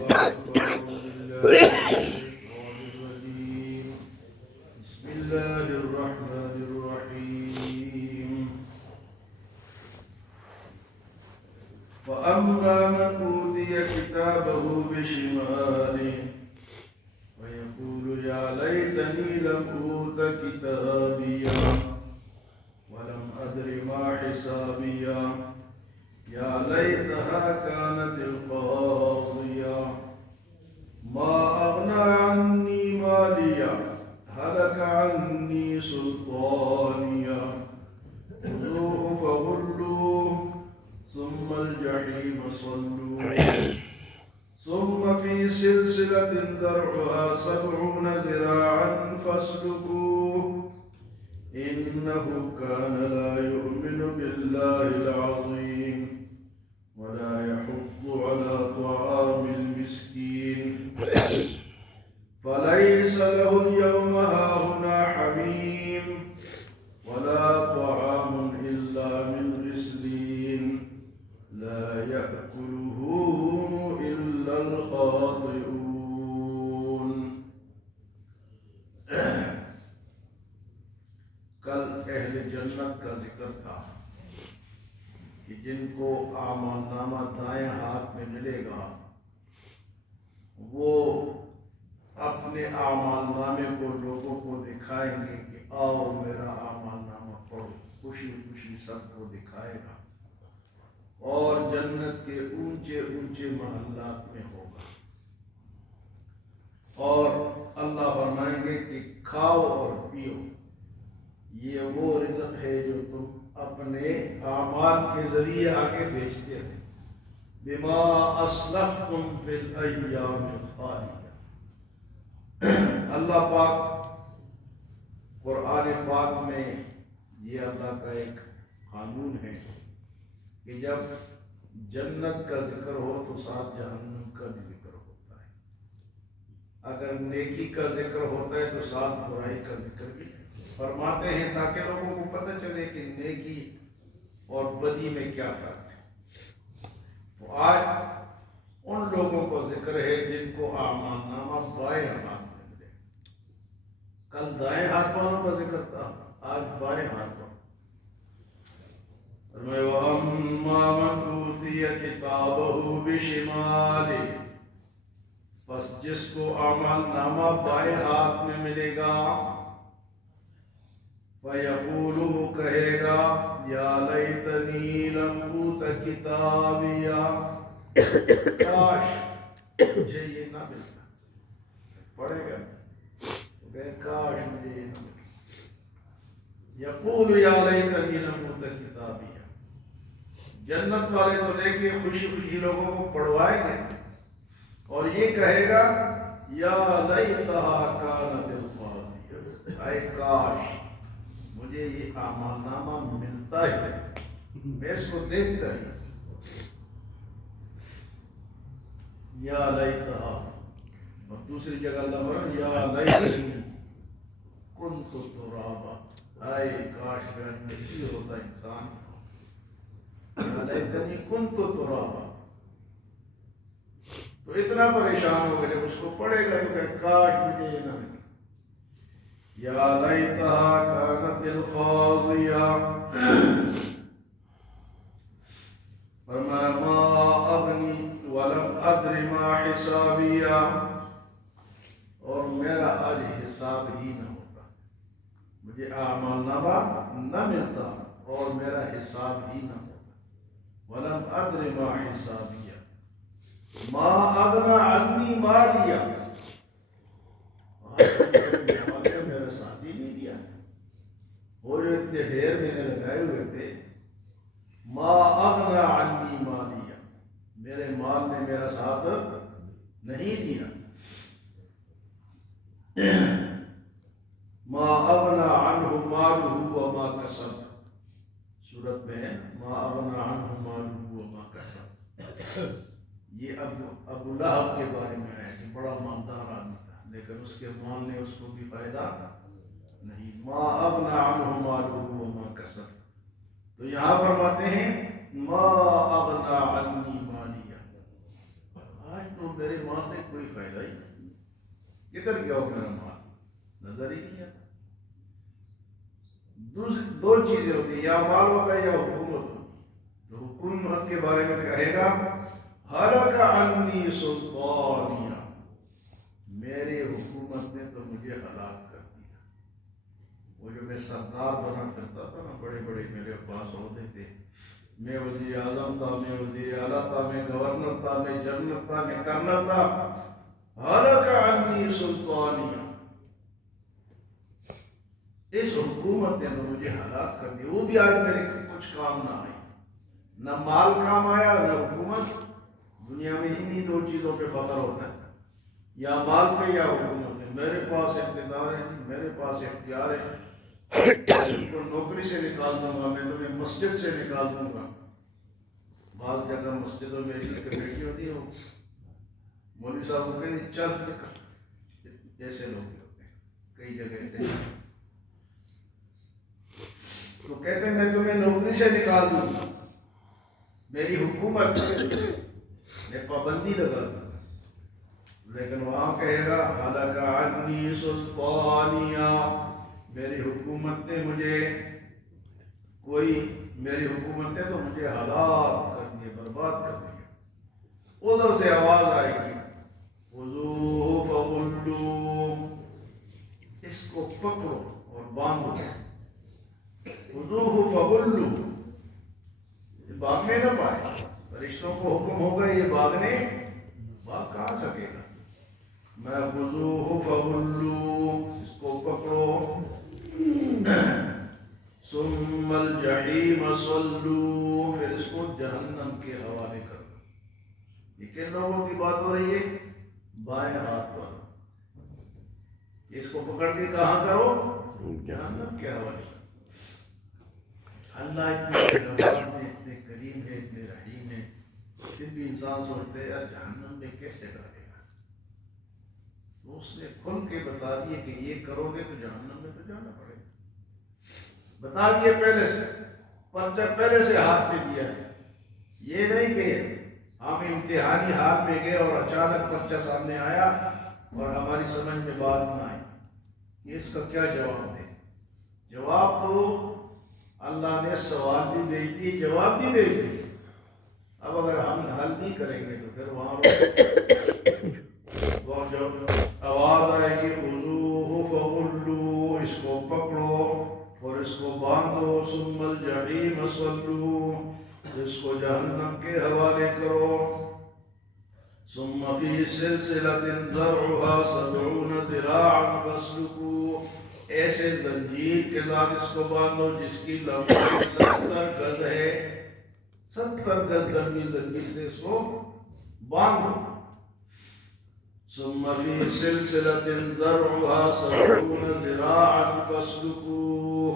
بعد فأعوذ بالله من الشيطان الرجيم بسم الله الرحمن الرحيم فأما من أوتي كتابه بشماله ويقول يا ليتني لم أوت كتابيا ولم أدر ما حسابيا يا ليتها كانت القاضية ما أغنى عني ماليا هلك عني سلطانيا خذوه فغلوه ثم الجحيم صلوه ثم في سلسلة ذرعها 70 ذراعا فاسلكوه إنه كان لا يؤمن بالله العظيم ولا يحض على طعام المسكين فليس له اليوم هاهنا حميم ولا طعام إلا من غسلين لا يأكله إلا الخاطئون. کل اہل جنت کا ذکر تھا کہ جن کو اعمال نامہ دائیں ہاتھ میں ملے گا وہ اپنے اعمال نامے کو لوگوں کو دکھائیں گے کہ آؤ میرا اعمال نامہ پڑھو. خوشی خوشی سب کو دکھائے گا اور جنت کے اونچے اونچے محلات میں ہوگا اور اللہ فرمائیں گے کہ کھاؤ اور پیو. یہ وہ رزق ہے جو تم اپنے اعمال کے ذریعے آگے بھیجتے تھے. بما اسلفتم فی الایام الخالیہ. اللہ پاک قرآن پاک میں یہ اللہ کا ایک قانون ہے کہ جب جنت کا ذکر ہو تو ساتھ جہنم کا بھی ذکر ہوتا ہے. اگر نیکی کا ذکر ہوتا ہے تو ساتھ برائی کا ذکر بھی فرماتے ہیں تاکہ لوگوں کو پتہ چلے کہ نیکی اور بدی میں کیا فرق ہے. تو آج ان لوگوں کو ذکر ہے جن کو اعمال نامہ بائیں ہاتھ میں ملے. کل دائیں ہاتھ والوں کا ذکر تھا, آج بائیں ہاتھ والوں. وَأَمَّا مَنْ أُوتِيَ كِتَابَهُ بِشِمَالِهِ. بس جس کو اعمال نامہ بائیں ہاتھ میں ملے گا فَيَقُولُ وہ کہے گا یا لیتنی لم اوت کتابیا, کاش مجھے یہ نہ ملتا. پڑھے گا تو کہے کاش مجھے یہ نہ ملتا. یقول یا لیتنی لم اوت کتابیا. جنت والے تو لے کے خوشی خوشی لوگوں کو پڑھوائیں گے اور یہ کہے گا یا لیتہا کانت القاضیہ, اے کاش مجھے یہ اعمال نامہ ملتا ہی, میں اس کو دیکھتا ہی. یا لیتہا. اور دوسری جگہ اللہ فرماتا یا لیتنی کنت ترابا, اے کاش میں مٹی ہوتا انسان. یا لیتنی کنت ترابا. تو اتنا پریشان ہو گئے جب اس کو پڑھے گا تو کہ کاش مجھے یہ نہ ملتا. یا لیتہا کانت القاضیہ. فرمایا ما اغنی ولم ادر ما حسابیہ. اور میرا آج حساب ہی نہ ہوتا, مجھے اعمال نامہ نہ ملتا اور میرا حساب ہی نہ ہوتا. ولم ادر ما حسابیہ ما اغنی عنی مالیہ. میرا ساتھ ہی نہیں دیا. وہ جو اتنے ڈھیر میں نے لگائے ہوئے تھے, ما اغنی عنی مالیہ, میرے مال نے میرا ساتھ نہیں دیا. ما اغنی عنہ مالہ وما کسب. سورت میں ما اغنی عنہ مالہ وما کسب. یہ ابو لہب کے بارے میں ہے کہ بڑا مالدار آدمی تھا لیکن اس کے مال نے اس کو بھی فائدہ نہیں. ما اغنی عنہ مالہ وما کسب. تو یہاں فرماتے ہیں ما اغنی عنی مالیہ. آج تو میرے کدھر گیا ہو میرا مال؟ نظر ہی نہیں آتا۔ دو چیزیں ہوتی ہیں، یا مال ہوتا ہے یا حکومت ہوتی ہے۔ تو حکومت کے بارے میں کہے گا ہلک عنی سلطانیہ، میری حکومت نے تو مجھے ہلاک کر دیا۔ وہ جو میں سردار بنا کرتا تھا نا، بڑے بڑے میرے پاس عہدے تھے، میں وزیر اعظم تھا، میں وزیر اعلیٰ تھا، میں گورنر تھا، میں جنرل تھا، میں کرنل تھا، ہلک عنی سلطانیہ، اس حکومت نے تو مجھے ہلاک کر دیا۔ وہ بھی آج میرے کچھ کام نہ آئی، نہ مال کام آیا نہ حکومت۔ دنیا میں انہی دو چیزوں پہ فخر ہوتا ہے، یا مال پہ یا حکومت پہ۔ میرے پاس اقتدار ہے، میرے پاس اختیار ہے، میں تم کو نوکری سے نکال دوں گا، میں تمہیں مسجد سے نکال دوں گا۔ بعض جگہ مسجدوں میں ایسی کمیٹی ہوتی ہے، مولوی صاحب کو کہیں چل نکل، ایسے لوگ ہوتے ہیں کئی جگہ ایسے، تو کہتے ہیں میں تمہیں نوکری سے نکال دوں گا، میری حکومت میں پابندی لگا دوں گا۔ لیکن وہاں کہے گا ہلک عنی سلطانیہ، میری حکومت نے مجھے میری حکومت نے تو مجھے ہلاک کر دیا، برباد کر دیا۔ ادھر سے آواز آئے گی خذوہ فغلوہ، اس کو پکڑو اور باندھو۔ خذوہ فغلوہ، بھاگنے نہ پائے، فرشتوں کو حکم ہوگا یہ بھاگ کہاں سکے گا۔ میں خذوہ فغلوہ، اس کو پکڑو، ثم الجحیم صلوہ، پھر اس کو جہنم کے حوالے کرو۔ یہ کن لوگوں کی بات ہو رہی ہے؟ بائیں ہاتھ والوں، اس کو پکڑ کے کہاں کرو؟ جہنم کے حوالے کرو۔ اللہ اتنے مہربان ہے، اتنے کریم ہے، اتنے رحیم ہے، پھر بھی انسان سوچتے ہیں یار جہنم میں کیسے ڈالے گا؟ تو اس نے کھل کے بتا دیے کہ یہ کرو گے تو جہنم میں تو جانا پڑے گا، بتا دیے پہلے سے، پرچہ پہلے سے ہاتھ میں دیا ہے۔ یہ نہیں کہ ہم امتحانی حال میں گئے اور اچانک پرچہ سامنے آیا اور ہماری سمجھ میں بات نہ آئی، یہ اس کا کیا جواب دے؟ جواب تو اللہ نے سوال بھی بھیج دی، جواب بھی بھیج دی۔ اب اگر ہم حل نہیں کریں گے تو پھر وہاں وہ جو آواز آئے گی خذوہ فغلوہ، اس کو پکڑو اور اس کو باندھو، ثم الجحیم صلوہ، اس کو جہنم کے حوالے کرو، ثم فی سلسلۃ ذرعها 70 ذراعا فاسلکوہ، ایسے زنجیر کے ساتھ اس کو باندھو جس کی لمبائی 70 گز ہے، 70 گز لمبی زنجیر سے اس کو باندھو۔ ثم فی سلسلۃ ذرعها 70 ذراعا فاسلکوہ،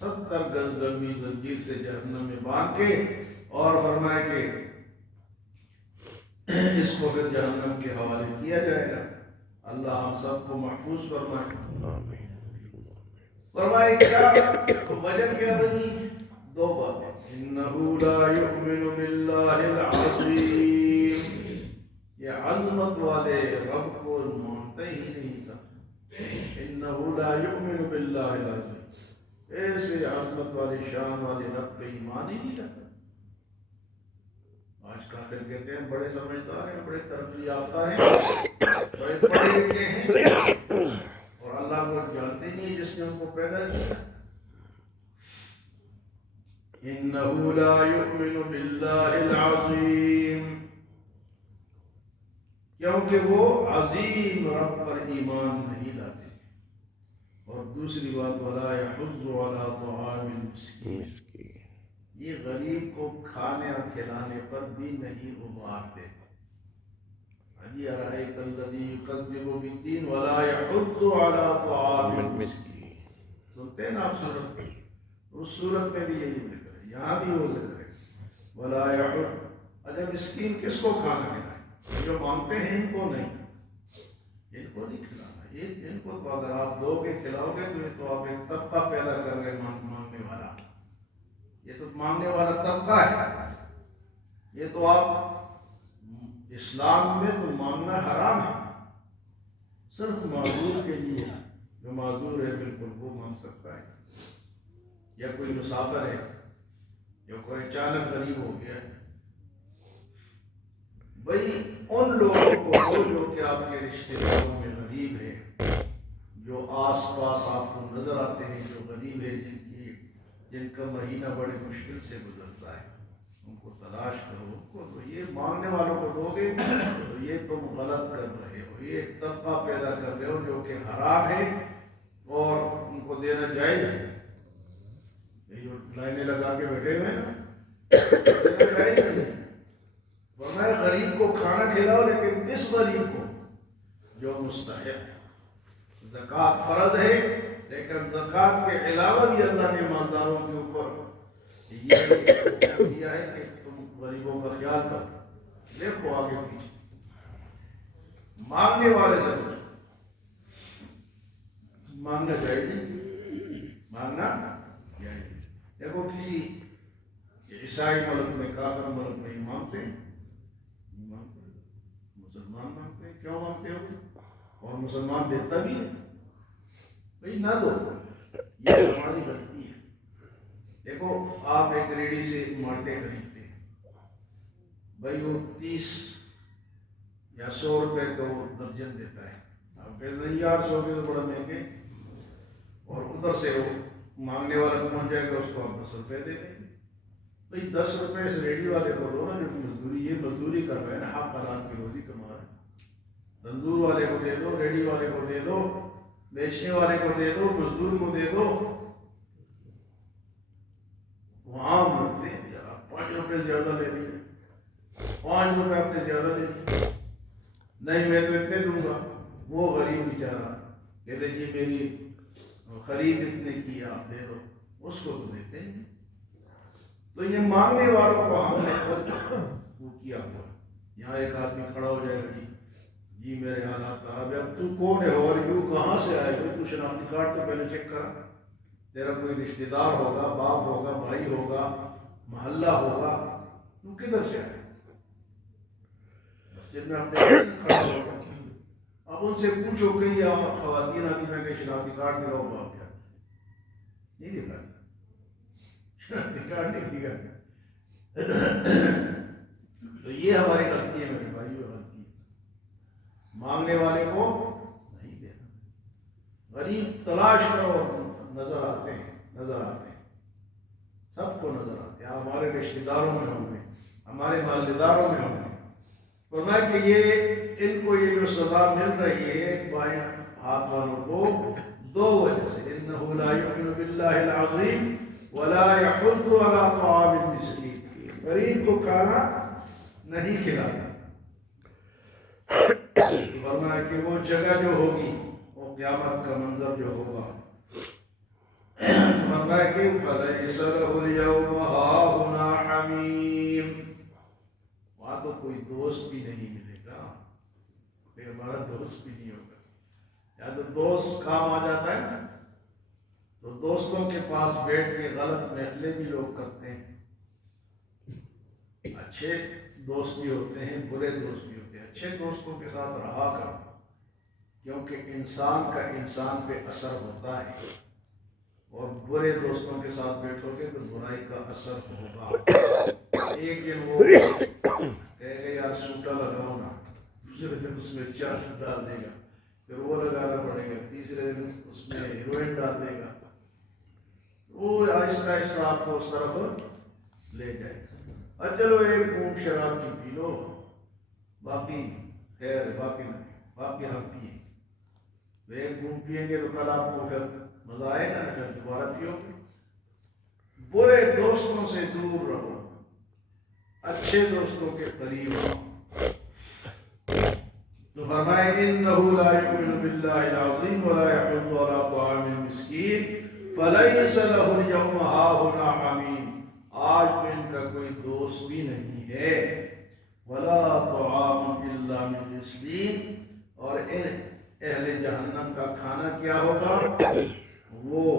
70 گز لمبی زنجیر سے جہنم میں باندھ کے، اور فرمائے کہ اس کو پھر جہنم کے حوالے کیا جائے گا۔ اللہ ہم سب کو محفوظ فرمائے۔ فرمائے کیا وجہ کیا بنی؟ دو باتیں، انہ لا یؤمن باللہ العظیم، یہ عظمت والے رب کو مانتا ہی نہیں تھا۔ انہ لا یؤمن باللہ العظیم، ایسے عظمت والے شان والے رب پہ ایمان ہی نہیں رکھتا۔ آج کافر کہتے ہیں بڑے سمجھدار ہیں، بڑے ترقی یافتہ ہیں، بڑے پڑھے لکھے ہیں، اور اللہ کو جانتے نہیں جس نے ان کو پیدا کیا۔ انہ لا یؤمن باللہ العظیم، کیونکہ وہ عظیم رب پر ایمان نہیں لاتے۔ اور دوسری بات ولا یحض علی طعام المسکین، یہ غریب کو کھانے اور کھلانے پر بھی نہیں ابھارتے۔ ارأیت الذی یکذب بالدین ولا یحض علی طعام المسکین، سنتے ہیں نا آپ سورت میں؟ اس سورت میں بھی یہی ذکر ہے، یہاں بھی وہ ذکر ہے ولا یحض۔ اچھا مسکین کس کو کھانا کھلائے؟ جو مانگتے ہیں ان کو نہیں، ان کو نہیں کھلانا۔ ان کو تو اگر آپ دو کے کھلاؤ گے تو یہ تو آپ ایک طبقہ پیدا کر رہے مانگنے والا، یہ تو مانگنے والا طبقہ ہے۔ یہ تو آپ اسلام میں تو مانگنا حرام ہے، صرف معذور کے لیے، جو معذور ہے بالکل وہ مانگ سکتا ہے، یا کوئی مسافر ہے یا کوئی اچانک غریب ہو گیا ہے۔ بھائی ان لوگوں کو جو کہ آپ کے رشتے داروں میں غریب ہے، جو آس پاس آپ کو نظر آتے ہیں، جو غریب ہے، جن کا مہینہ بڑے مشکل سے گزرتا ہے، ان کو تلاش کرو، ان کو دو۔ یہ مانگنے والوں کو دو گے تو یہ تم غلط کر رہے ہو، یہ ایک طبقہ پیدا کر رہے ہو جو کہ حرام ہے، اور ان کو دینا جائز ہے۔ یہ جو لائنیں لگا کے بیٹھے ہوئے ہیں نا، دینا جائز نہیں۔ ورنہ غریب کو کھانا کھلاؤ، لیکن اس غریب کو جو مستحق ہے۔ زکوٰۃ فرض ہے، لیکن زکوٰۃ کے علاوہ بھی اللہ نے مالداروں کے اوپر یہ دیا ہے کہ تم غریبوں کا خیال کرو۔ دیکھو آگے پیچھے مانگنے والے سے پوچھو، مانگنا چاہیے، مانگنا چاہیے۔ دیکھو کسی عیسائی ملک میں، کافر ملک میں مانگتے ہیں، نہیں مانگتے، مسلمان مانگتے ہیں۔ کیوں مانگتے ہو؟ اور مسلمان دیتا بھی ہے۔ بھائی نہ دو، یہ ہماری غلطی ہے۔ دیکھو آپ ایک ریڑھی سے مالٹے خریدتے ہیں، بھائی وہ 30 یا 100 روپے کا وہ درجن دیتا ہے، آپ کہتے ہیں یار 100 کے تو بڑا مہنگے، اور ادھر سے وہ مانگنے والا پہنچ جائے گا، اس کو آپ 10 روپے دے دیں گے۔ بھائی 10 روپے اس ریڑھی والے کو دو نا، جو مزدوری، یہ مزدوری کر رہے ہیں نا، حق حلال کی روزی کما رہے ہیں۔ تندور والے کو دے دو، ریڑھی والے کو دے دو، بیچنے والے کو دے دو، مزدور کو دے دو۔ وہاں ملتے ہیں یار 5 روپے زیادہ لے لیے، 5 روپے آپ نے زیادہ لے لیے، نہیں میں تو اتنے دوں گا۔ وہ غریب بیچارہ کہتے جی میری خرید اتنے کی، آپ دے دو، اس کو تو دیتے ہیں۔ تو یہ مانگنے والوں کو ہم نے خود وہ کیا ہوا۔ یہاں ایک آدمی کھڑا ہو جائے گا، جی میرے حالات خراب ہے، اب تو کون ہے اور یوں کہاں سے آئے گا؟ تو شناختی کارڈ تو پہلے چیک کرا، تیرا کوئی رشتہ دار ہوگا، باپ ہوگا، بھائی ہوگا، محلہ ہوگا، تو کدھر سے آئے؟ مسجد میں آپ کھڑا ہوگا، اب ان سے پوچھو کہ یا خواتین آتی میں کہ شناختی کارڈ دکھاؤ، باپ کیا نہیں دکھا، شناختی کارڈ نہیں دکھا۔ تو یہ ہماری غلطی ہے میرے بھائی، غلطی ہے، مانگنے والے کو نہیں دینا۔ غریب تلاش کرو، نظر آتے ہیں، نظر آتے ہیں، سب کو نظر آتے ہیں، ہمارے رشتہ داروں میں ہوں گے، ہمارے مالداروں میں ہوں گے۔ فرمایا کہ یہ ان کو یہ جو سزا مل رہی ہے بائیں ہاتھ والوں کو، 2 وجہ سے، انہ لا یؤمن باللہ العظیم ولا یحض علی طعام المسکین، غریب کو کھانا نہیں کھلاتا۔ فرمایا کہ وہ جگہ جو ہوگی، وہ قیامت کا منظر جو ہوگا، فرمایا کہ فَلَيْسَ لَهُ الْيَوْمَ هَاهُنَا حَمِيمٌ، وہاں تو کوئی دوست بھی نہیں ملے گا، کوئی ہمارا دوست بھی نہیں ہوگا۔ یا تو دوست کام آ جاتا ہے نا، تو دوستوں کے پاس بیٹھ کے غلط محفلیں بھی لوگ کرتے ہیں، اچھے دوست بھی ہوتے ہیں، برے دوست بھی ہوتے ہیں۔ اچھے دوستوں کے ساتھ رہا کرو، کیونکہ انسان کا انسان پہ اثر ہوتا ہے، اور برے دوستوں کے ساتھ بیٹھو گے تو برائی کا اثر ہوگا۔ ایک دن وہ کہے گا یار سوٹا لگاؤ نا، دوسرے دن اس میں چرس ڈال دے گا، پھر وہ لگانا پڑے گا، تیسرے دن اس میں ہیروئن ڈال دے گا، وہ آہستہ آہستہ آپ کو اس طرف لے جائے گا۔ اور چلو ایک گھونٹ شراب کی پی لو، باقی خیر، باقی ہم پیئیں، ایک گھونٹ پیئیں گے تو کل آپ کو پھر مزہ آئے گا، پھر دوبارہ پیو گے۔ برے دوستوں سے دور رہو، اچھے دوستوں کے قریب رہو۔ تو فرمائے انہ لا یؤمن باللہ العظیم ولا یحض علی طعام المسکین فلیس لہ اليوم ہاہنا حمیم، آج تو ان کا کوئی دوست بھی نہیں ہے، ولا طعام الا من غسلین، اور ان اہل جہنم کا کھانا کیا ہوگا؟ وہ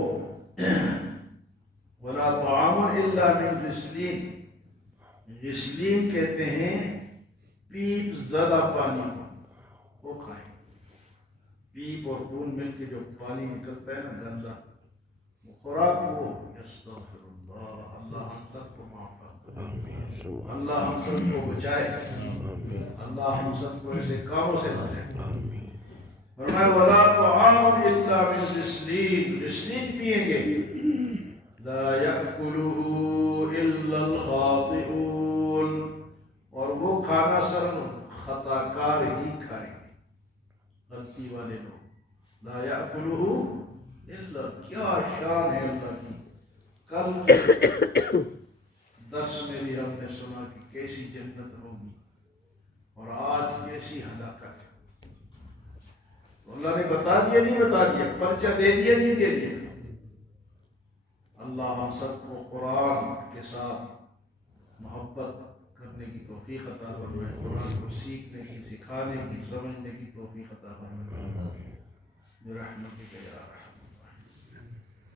ولا طعام الا من غسلین، غسلین کہتے ہیں پیپ زدہ پانی کو، وہ کھائیں۔ پیپ اور خون مل کے جو پانی نکلتا ہے نا گندا، وہ خوراک وہ یستغفر اللہ، اللہ ہم سب کو معاف کر، اللہ ہم سب کو بچائے، اللہ ہم سب کو ایسے کاموں سے بچائے۔ فرمایا وَلَا طَعَامٌ إِلَّا مِنْ غِسْلِينٍ، غسلین پئیں گے، لَا يَأْكُلُهُ إِلَّا الْخَاطِئُونَ، اور وہ کھانا صرف خطا کار ہی کھائیں گے، غلطی والے لوگ۔ لا يأكله إلا، کیا شان ہے اللہ کی۔ کل کے درس میں بھی ہم نے سنا کہ کیسی جنت ہوگی اور آج کیسی ہلاکت ہے۔ اللہ نے بتا دیا نہیں بتا دیا، پرچہ دے دیا نہیں دے دیا۔ اللہ ہم سب کو قرآن کے ساتھ محبت کرنے کی توفیق عطا فرمائے، قرآن کو سیکھنے کی، سکھانے کی، سمجھنے کی توفیق عطا فرمائے، برحمتک یا ارحم۔